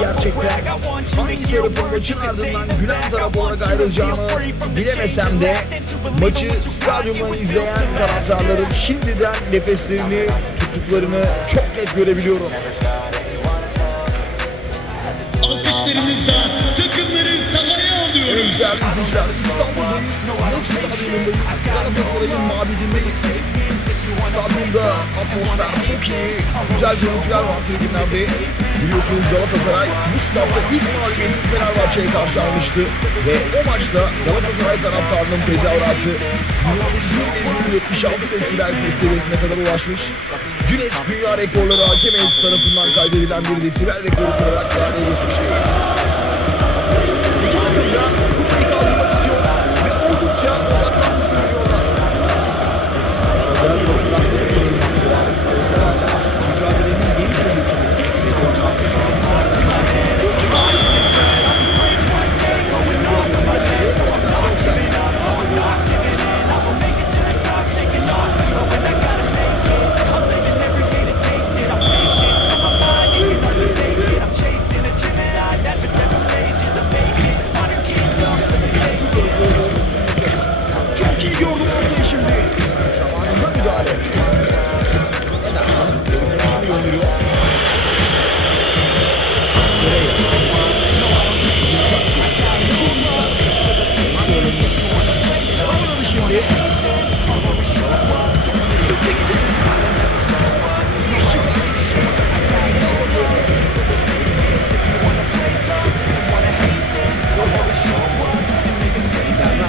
Gerçekten hangi tarafın maçın ardından gülen taraf olarak ayrılacağını bilemesem de maçı stadyumdan izleyen taraftarların şimdiden nefeslerini tuttuklarını çok net görebiliyorum. Alkışlarınızla takımları sahaya alıyoruz. Değerli izleyiciler İstanbul'dayız. Nef Stadyumundayız. Galatasaray'ın mabedindeyiz. Stadyumda atmosfer çok iyi. Güzel görüntüler var tribünlerde. Biliyorsunuz Galatasaray bu statta ilk mağlubiyeti Fenerbahçe'ye karşı almıştı. Ve o maçta Galatasaray taraftarının tezahüratı 131,76 desibel ses seviyesine kadar ulaşmış. Guinness Dünya Rekorları Hakem Heyeti tarafından kaydedilen bir desibel rekoru olarak tarihe geçmişti.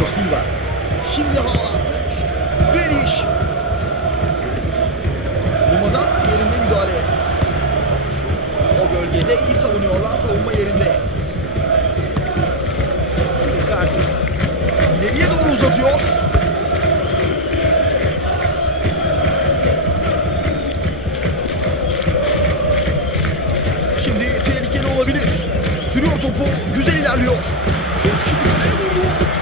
Bernardo Silva. Şimdi Haaland. Grealish. Savunmadan yerinde müdahale. O bölgede iyi savunuyorlar. Savunma yerinde. Icardi. İleriye doğru uzatıyor. Şimdi tehlikeli olabilir. Sürüyor topu. Güzel ilerliyor. Şimdi kaleye vurdu.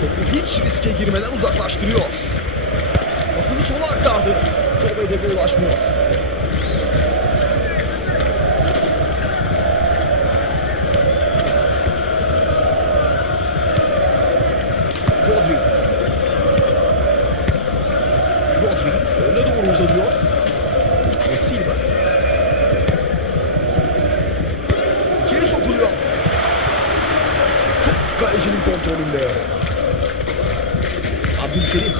Topu hiç riske girmeden uzaklaştırıyor. Pasını sola aktardı. Top hedefe ulaşmıyor. Rodri. Rodri öne doğru uzatıyor. Ve Silva. İçeri sokuluyor. Top kalecinin kontrolünde. Abdülkerim.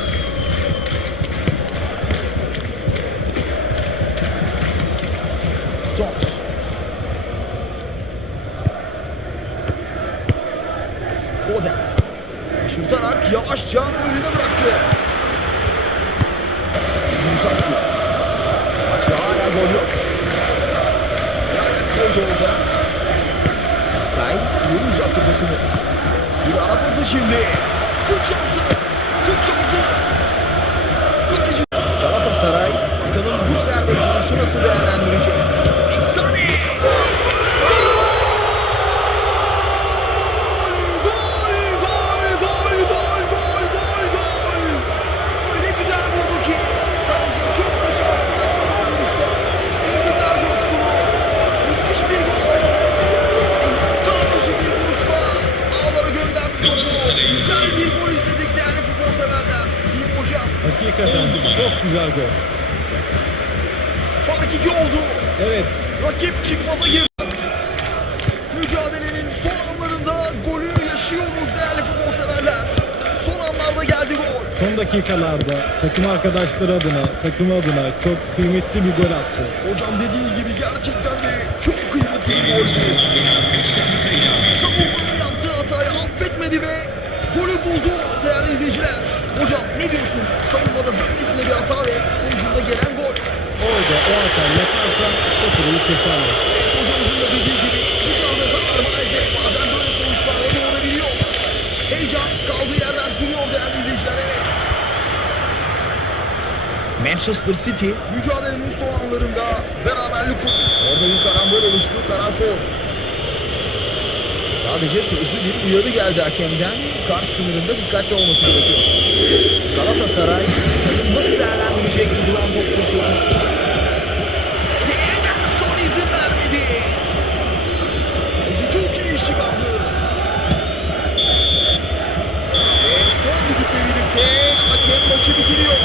Stones. Boden. Şırtarak yavaşça önüne bıraktı. Musakki. Maçta hala gol yok. Yarak koydu orada. Kay yeni uzattı pasını. Bir ara pası şimdi. Şut şansı. Şut şansı. Galatasaray bakalım bu serbest vuruşu nasıl değerlendirecek? Güzel gol. Fark 2 oldu. Evet. Rakip çıkmaza girdi. Mücadelenin son anlarında golü yaşıyoruz değerli futbol severler. Son anlarda geldi gol. Son dakikalarda takım arkadaşları adına, takım adına çok kıymetli bir gol attı. Hocam dediği gibi gerçekten de çok kıymetli bir gol. Savunmanın yaptığı hatayı affetmedi ve golü buldu değerli izleyiciler. Hocam ne diyorsun? Savunmada böylesine bir hata ve sonucunda gelen gol. Orada o hatayı yaparsa Kotor'u keserler. Evet hocamızın da dediği gibi bu tarz hatalar maalesef bazen böyle sonuçlarla doğurabiliyor. Heyecan kaldığı yerden sürüyor değerli izleyiciler evet. Manchester City mücadelenin son anlarında beraberlik kurdu. Orada bir karambol oluştu. Karar foul. Sadece sözlü bir uyarı geldi hakemden. Kart sınırında dikkatli olması gerekiyor. Galatasaray nasıl değerlendirecek bu duran top fırsatını? Ederson izin vermedi. Kaleci çok iyi iş çıkardı. Son düdükle birlikte hakem maçı bitiriyor.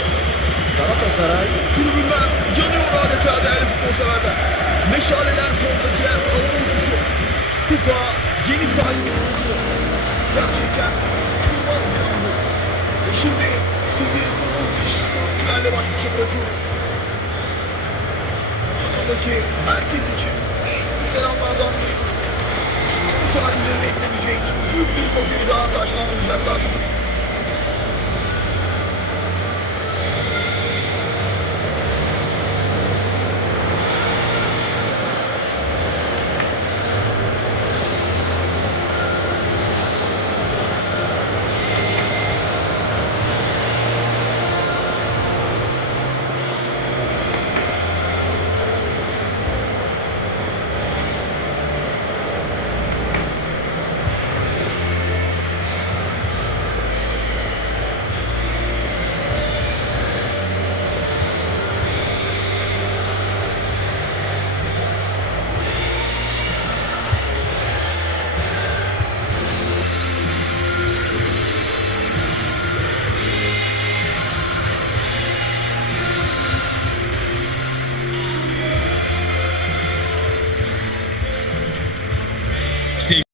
Galatasaray tribünler yanıyor adeta değerli futbol severler. Meşaleler, konfetiler havada uçuşuyor. Kupa yeni sahibi. Gerçekten kırmaz bir an bu. Ve şimdi sizi bu muhteşem görüntülerle baş başa bırakıyoruz. takımdaki herkes için en güzel anlardan biri coşkuyoruz. Tüm tarihlerine eklenecek büyük bir zaferi daha taşlanacaklar. see